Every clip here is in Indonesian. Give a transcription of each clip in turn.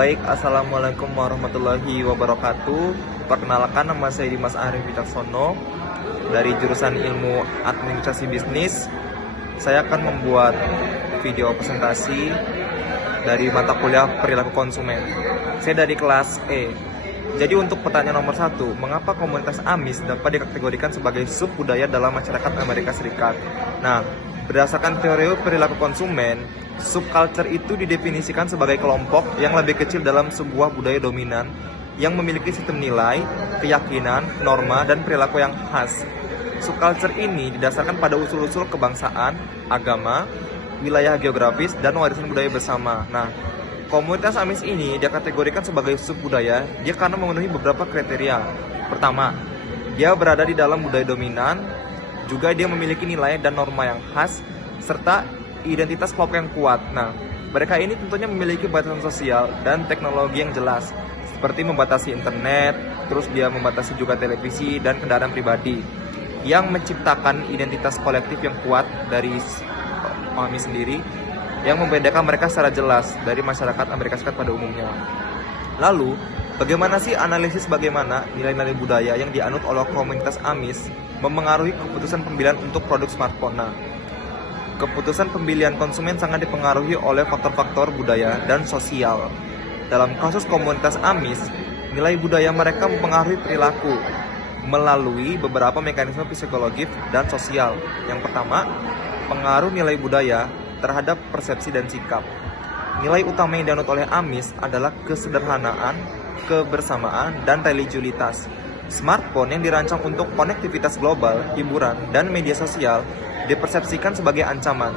Baik, Assalamualaikum warahmatullahi wabarakatuh. Perkenalkan, nama saya Dimas Arif Wicaksono dari jurusan Ilmu Administrasi Bisnis. Saya akan membuat video presentasi dari mata kuliah Perilaku Konsumen. Saya dari kelas E. Jadi untuk pertanyaan nomor 1, mengapa komunitas AMIS dapat dikategorikan sebagai subbudaya dalam masyarakat Amerika Serikat? Nah, berdasarkan teori perilaku konsumen, subculture itu didefinisikan sebagai kelompok yang lebih kecil dalam sebuah budaya dominan yang memiliki sistem nilai, keyakinan, norma, dan perilaku yang khas. Subculture ini didasarkan pada usul-usul kebangsaan, agama, wilayah geografis, dan warisan budaya bersama. Nah, komunitas AMIS ini dikategorikan sebagai subbudaya dia karena memenuhi beberapa kriteria. Pertama, dia berada di dalam budaya dominan, juga dia memiliki nilai dan norma yang khas, serta identitas kelompok yang kuat. Nah, mereka ini tentunya memiliki batasan sosial dan teknologi yang jelas, seperti membatasi internet, terus dia membatasi juga televisi dan kendaraan pribadi, yang menciptakan identitas kolektif yang kuat dari AMIS sendiri, yang membedakan mereka secara jelas dari masyarakat Amerika Serikat pada umumnya. Lalu, bagaimana sih analisis bagaimana nilai-nilai budaya yang dianut oleh komunitas AMIS memengaruhi keputusan pembelian untuk produk smartphone? Nah, keputusan pembelian konsumen sangat dipengaruhi oleh faktor-faktor budaya dan sosial. Dalam kasus komunitas AMIS, nilai budaya mereka mempengaruhi perilaku melalui beberapa mekanisme psikologis dan sosial. Yang pertama, pengaruh nilai budaya terhadap persepsi dan sikap. Nilai utama yang dianut oleh AMIS adalah kesederhanaan, kebersamaan, dan religiulitas. Smartphone yang dirancang untuk konektivitas global, hiburan, dan media sosial dipersepsikan sebagai ancaman.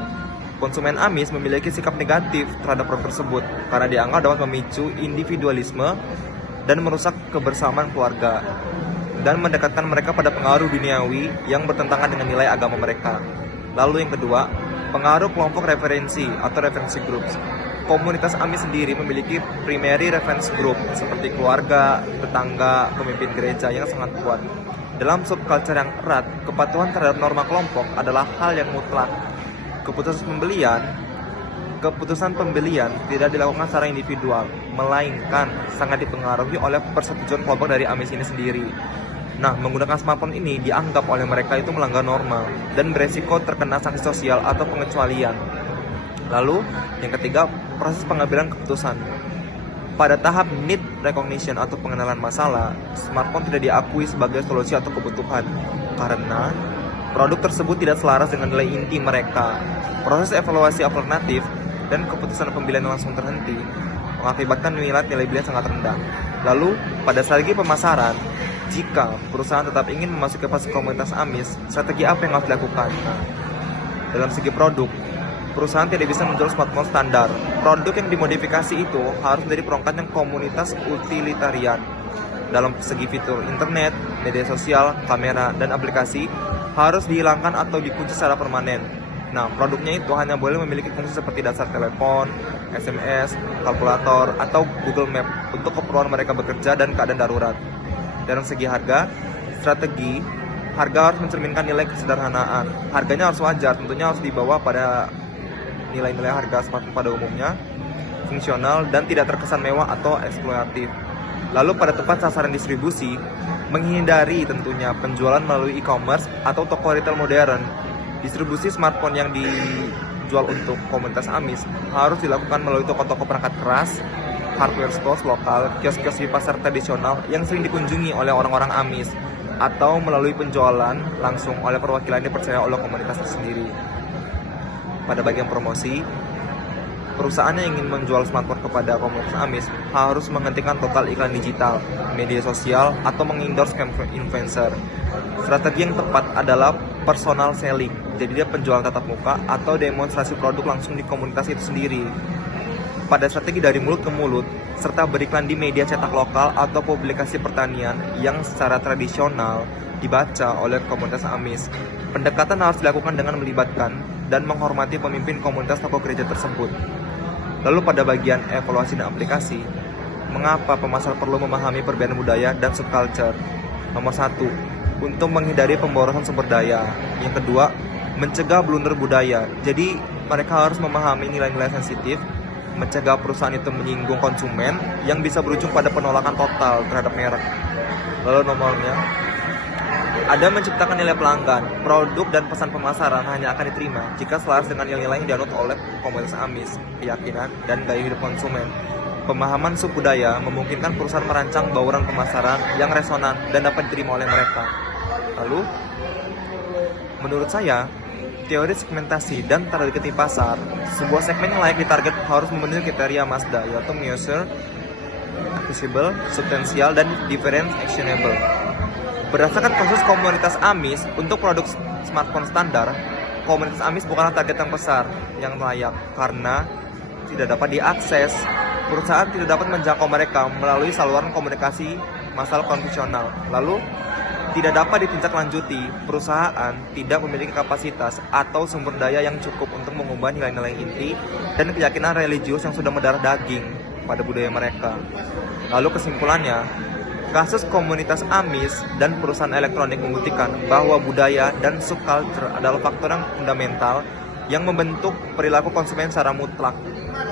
Konsumen AMIS memiliki sikap negatif terhadap produk tersebut karena dianggap dapat memicu individualisme dan merusak kebersamaan keluarga dan mendekatkan mereka pada pengaruh duniawi yang bertentangan dengan nilai agama mereka. Lalu yang kedua, pengaruh kelompok referensi atau referensi groups. Komunitas AMIS sendiri memiliki primary reference group seperti keluarga, tetangga, pemimpin gereja yang sangat kuat. Dalam subculture yang erat, kepatuhan terhadap norma kelompok adalah hal yang mutlak. Keputusan pembelian tidak dilakukan secara individual, melainkan sangat dipengaruhi oleh persetujuan kelompok dari AMIS ini sendiri. Nah, menggunakan smartphone ini dianggap oleh mereka itu melanggar norma dan beresiko terkena sanksi sosial atau pengecualian. Lalu, yang ketiga, proses pengambilan keputusan. Pada tahap need recognition atau pengenalan masalah, smartphone tidak diakui sebagai solusi atau kebutuhan karena produk tersebut tidak selaras dengan nilai inti mereka. Proses evaluasi alternatif dan keputusan pembelian langsung terhenti mengakibatkan nilai beli sangat rendah. Lalu, pada strategi pemasaran, jika perusahaan tetap ingin memasuki fase komunitas AMIS, strategi apa yang harus dilakukan? Nah, dalam segi produk, perusahaan tidak bisa menjual smartphone standar. Produk yang dimodifikasi itu harus menjadi perangkat yang komunitas utilitarian. Dalam segi fitur internet, media sosial, kamera, dan aplikasi harus dihilangkan atau dikunci secara permanen. Nah, produknya itu hanya boleh memiliki fungsi seperti dasar telepon, SMS, kalkulator, atau Google Map untuk keperluan mereka bekerja dan keadaan darurat. Dalam segi harga, strategi harga harus mencerminkan nilai kesederhanaan. Harganya harus wajar, tentunya harus dibawa pada nilai-nilai harga smartphone pada umumnya, fungsional, dan tidak terkesan mewah atau eksploitatif. Lalu pada tempat sasaran distribusi, menghindari tentunya penjualan melalui e-commerce atau toko retail modern. Distribusi smartphone yang dijual untuk komunitas AMIS harus dilakukan melalui toko-toko perangkat keras, hardware stores lokal, kios-kios di pasar tradisional yang sering dikunjungi oleh orang-orang AMIS, atau melalui penjualan langsung oleh perwakilan yang dipercaya oleh komunitas tersendiri. Pada bagian promosi, perusahaan yang ingin menjual smartphone kepada komunitas AMIS harus menghentikan total iklan digital, media sosial, atau mengendorse influencer. Strategi yang tepat adalah personal selling, jadi dia penjualan tatap muka atau demonstrasi produk langsung di komunitas itu sendiri. Pada strategi dari mulut ke mulut, serta beriklan di media cetak lokal atau publikasi pertanian yang secara tradisional dibaca oleh komunitas AMIS. Pendekatan harus dilakukan dengan melibatkan dan menghormati pemimpin komunitas toko gereja tersebut. Lalu pada bagian evaluasi dan aplikasi, mengapa pemasar perlu memahami perbedaan budaya dan subculture? Nomor 1, untuk menghindari pemborosan sumber daya. Yang kedua, mencegah blunder budaya. Jadi mereka harus memahami nilai-nilai sensitif mencegah perusahaan itu menyinggung konsumen yang bisa berujung pada penolakan total terhadap merek. Lalu nomornya, ada menciptakan nilai pelanggan. Produk dan pesan pemasaran hanya akan diterima jika selaras dengan nilai-nilai yang dianut oleh komunitas AMIS, keyakinan, dan gaya hidup konsumen. Pemahaman subbudaya memungkinkan perusahaan merancang bauran pemasaran yang resonan dan dapat diterima oleh mereka. Lalu, menurut saya, teori segmentasi dan targeting pasar, sebuah segmen yang layak ditarget harus memenuhi kriteria Mazda, yaitu measure, accessible, substansial, dan different actionable. Berdasarkan kasus komunitas AMIS, untuk produk smartphone standar, komunitas AMIS bukanlah target yang besar yang layak karena tidak dapat diakses. Perusahaan tidak dapat menjangkau mereka melalui saluran komunikasi massal konvensional. Lalu, tidak dapat ditindaklanjuti. Perusahaan tidak memiliki kapasitas atau sumber daya yang cukup untuk mengubah nilai-nilai inti dan keyakinan religius yang sudah mendarah daging pada budaya mereka. Lalu kesimpulannya, kasus komunitas AMIS dan perusahaan elektronik membuktikan bahwa budaya dan subculture adalah faktor yang fundamental yang membentuk perilaku konsumen secara mutlak.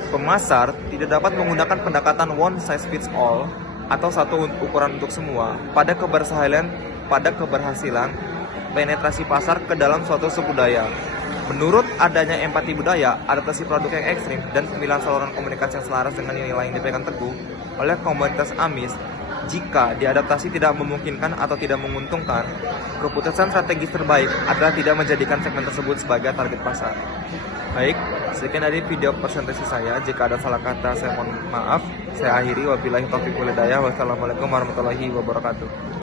Pemasar tidak dapat menggunakan pendekatan one size fits all atau satu ukuran untuk semua pada keberhasilan penetrasi pasar ke dalam suatu subbudaya. Menurut adanya empati budaya, adaptasi produk yang ekstrim, dan pemilihan saluran komunikasi yang selaras dengan nilai yang dipegang teguh oleh komunitas AMIS, jika diadaptasi tidak memungkinkan atau tidak menguntungkan, keputusan strategis terbaik adalah tidak menjadikan segmen tersebut sebagai target pasar. Baik, sekian dari video presentasi saya. Jika ada salah kata, saya mohon maaf. Saya akhiri. Wabillahi taufiq wal hidayah. Wassalamualaikum warahmatullahi wabarakatuh.